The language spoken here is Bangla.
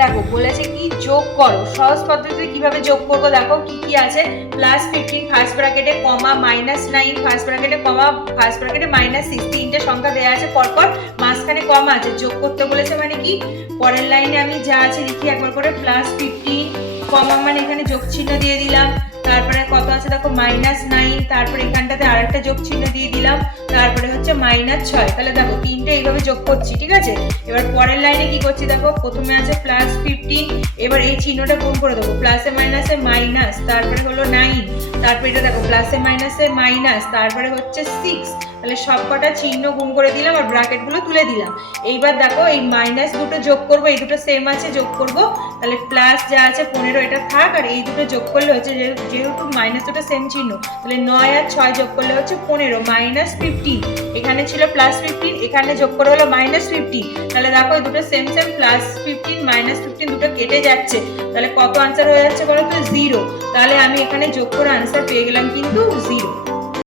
দেখো বলেছে কি যোগ করো, সহজ পদ্ধতিতে কিভাবে যোগ করবো দেখো কি কি আছে। +15 ফার্স্ট ব্র্যাকেটে কমা -9 ফার্স্ট ব্র্যাকেটে কমা ফার্স্ট ব্র্যাকেটে -6, তিনটে সংখ্যা দেওয়া আছে পরপর, মাঝখানে কমা আছে, যোগ করতে বলেছে মানে কি পরের লাইনে আমি যা আছে লিখি একবার করে। +15 কমা মানে এখানে যোগ চিহ্ন দিয়ে দিলাম, তারপরে কত আছে দেখো -9, তারপরে এখানটাতে আরেকটা যোগ চিহ্ন দিয়ে দিলাম, তারপরে হচ্ছে -6। তাহলে দেখো তিনটে এইভাবে যোগ করছি, ঠিক আছে। এবার পরের লাইনে কি করছি দেখো, প্রথমে আছে +15, এবার এই চিহ্নটা গুণ করে দেবো, প্লাসে মাইনাসে মাইনাস, তারপরে হলো 9, তারপরে এটা দেখো প্লাসে মাইনাসে মাইনাস, তারপরে হচ্ছে 6। তাহলে সব কটা চিহ্ন গুণ করে দিলাম আর ব্র্যাকেট গুলো তুলে দিলাম। এইবার দেখো এই মাইনাস দুটো যোগ করবো, এই দুটো সেম আছে যোগ করব, তাহলে প্লাস যা আছে 15 এটা থাক, আর এই দুটো যোগ করলে হচ্ছে যেহেতু মাইনাস দুটো সেম চিহ্ন, তাহলে 9 আর 6 যোগ করলে হচ্ছে 15 -15। এখানে ছিল +15, এখানে যোগ করে হলো -15। তাহলে দেখো এই দুটো সেম সেম, +15 -15 দুটো কেটে যাচ্ছে, তাহলে কত আনসার হয়ে যাচ্ছে বলো তো 0। তাহলে আমি এখানে যোগ করে আনসার পেয়ে গেলাম